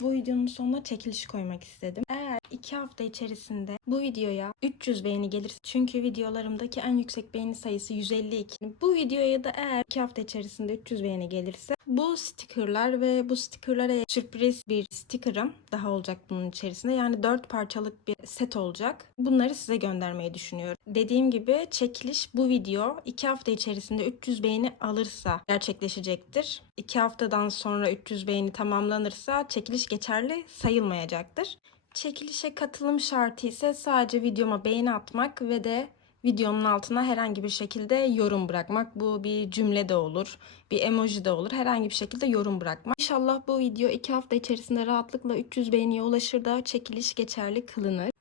Bu videonun sonuna çekiliş koymak istedim. Eğer 2 hafta içerisinde bu videoya 300 beğeni gelirse, çünkü videolarımdaki en yüksek beğeni sayısı 152. Bu videoya da eğer 2 hafta içerisinde 300 beğeni gelirse bu stickerlar ve bu stickerlara sürpriz bir stickerım daha olacak bunun içerisinde. Yani 4 parçalık bir set olacak. Bunları size göndermeyi düşünüyorum. Dediğim gibi çekiliş bu video 2 hafta içerisinde 300 beğeni alırsa gerçekleşecektir. 2 haftadan sonra 300 beğeni tamamlanırsa çekiliş geçerli sayılmayacaktır. Çekilişe katılım şartı ise sadece videoma beğeni atmak ve de videonun altına herhangi bir şekilde yorum bırakmak. Bu bir cümle de olur, bir emoji de olur. Herhangi bir şekilde yorum bırakmak. İnşallah bu video 2 hafta içerisinde rahatlıkla 300 beğeniye ulaşır da çekiliş geçerli kılınır.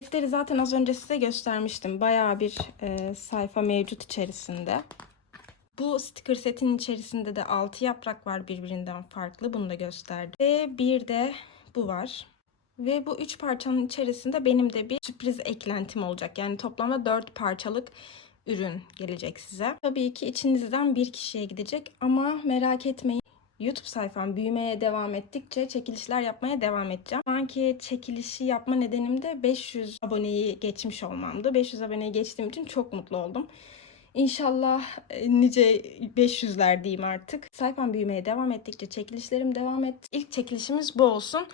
Defteri zaten az önce size göstermiştim. Bayağı bir sayfa mevcut içerisinde. Bu sticker setin içerisinde de 6 yaprak var birbirinden farklı. Bunu da gösterdim. Ve bir de bu var. Ve bu 3 parçanın içerisinde benim de bir sürpriz eklentim olacak. Yani toplamda 4 parçalık ürün gelecek size. Tabii ki içinizden bir kişiye gidecek ama merak etmeyin. YouTube sayfam büyümeye devam ettikçe çekilişler yapmaya devam edeceğim. Şu anki çekilişi yapma nedenim de 500 aboneyi geçmiş olmamdı. 500 aboneyi geçtiğim için çok mutlu oldum. İnşallah nice 500'ler diyeyim artık. Sayfam büyümeye devam ettikçe çekilişlerim devam et. İlk çekilişimiz bu olsun.